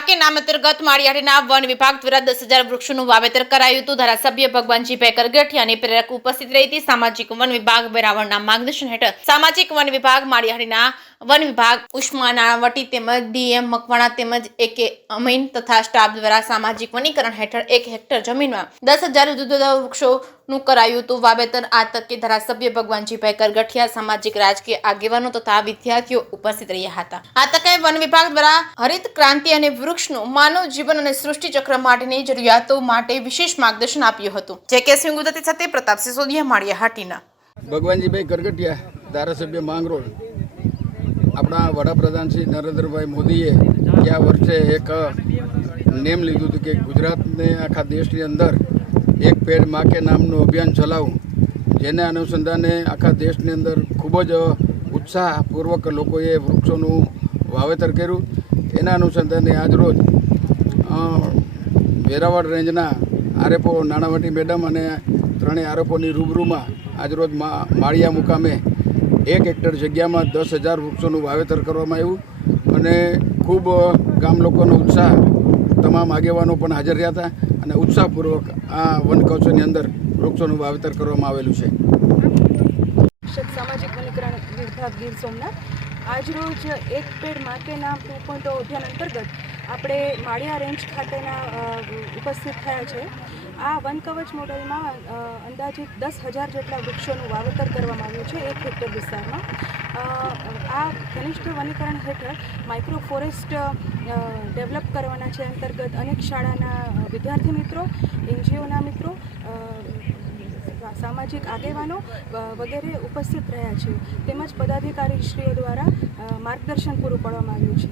માકે નામ અંતર્ગત માળિયાડીના વન વિભાગ દ્વારા 10,000 વૃક્ષોનું વાવેતર કરાયું હતું। ધારાસભ્ય ભગવાનજીભાઈ કરગઠિયાની પ્રેરક ઉપસ્થિત રહી હતી। સામાજિક વન વિભાગ વેરાવળના માર્ગદર્શન હેઠળ સામાજિક વન વિભાગ માળિયાડીના વન વિભાગ ઉસ્મા નાણાવટી તેમજ ડીએમ મકવાણા તેમજ એકે અમીન તથા સ્ટાફ દ્વારા સામાજિક વનીકરણ હેઠળ 1 હેક્ટર જમીનમાં 10,000 જુદા વૃક્ષોનું કરાયું હતું વાવેતર। આ તકે ધારાસભ્ય ભગવાનજીભાઈ કરગઠિયા સામાજિક રાજકીય આગેવાનો તથા વિદ્યાર્થીઓ ઉપસ્થિત રહ્યા હતા। આ તકે વન વિભાગ દ્વારા હરિત ક્રાંતિ અને વૃક્ષનું માનવ જીવન અને સૃષ્ટિ ચક્ર માટેની જરૂરિયાતો માટે વિશેષ માર્ગદર્શન આપ્યું હતું। જે.કે. સિંહ ગુજરાતી સાથે પ્રતાપ સિસોદિયા માળિયાહાટીના। ભગવાનજીભાઈ કરગઠિયા ધારાસભ્ય માંગરોળ। આપણા વડાપ્રધાન શ્રી નરેન્દ્રભાઈ મોદીએ ગયા વર્ષે એક નેમ લીધું હતું કે ગુજરાતને આખા દેશની અંદર એક પેડ માં કે નામનું અભિયાન ચલાવવું, જેના અનુસંધાને આખા દેશની અંદર ખૂબ જ ઉત્સાહપૂર્વક લોકોએ વૃક્ષોનું વાવેતર કર્યું। એના અનુસંધાને આજરોજ વેરાવળ રેન્જના આરએફઓ નાણાવટી મેડમ અને ત્રણેય આરએફઓની રૂબરૂમાં આજરોજ માળિયા મુકામે 1 હેક્ટર જગ્યામાં 10,000 વૃક્ષોનું વાવેતર કરવામાં આવ્યું અને ખૂબ ગામ લોકોનો ઉત્સાહ, તમામ આગેવાનો પણ હાજર રહ્યા હતા અને ઉત્સાહપૂર્વક આ વન કવચની અંદર વૃક્ષોનું વાવેતર કરવામાં આવેલું છે। સામાજિક વનીકરણ વિભાગ ગીર સોમનાથ આજરોજ એક પેડ માટે નામ 2.0 અભિયાન અંતર્ગત આપણે માળિયા રેન્જ ખાતેના ઉપસ્થિત થયા છે। આ વન કવચ મોડલમાં અંદાજિત 10,000 જેટલા વૃક્ષોનું વાવેતર કરવામાં આવ્યું છે 1 હેક્ટર વિસ્તારમાં। આ ઘનિષ્ઠ વનીકરણ હેઠળ માઇક્રો ફોરેસ્ટ ડેવલપ કરવાના છે અંતર્ગત અનેક શાળાના વિદ્યાર્થી મિત્રો, એનજીઓના મિત્રો, સામાજિક આગેવાનો વગેરે ઉપસ્થિત રહ્યા છે, તેમજ પદાધિકારીશ્રીઓ દ્વારા માર્ગદર્શન પૂરું પાડવામાં આવ્યું છે।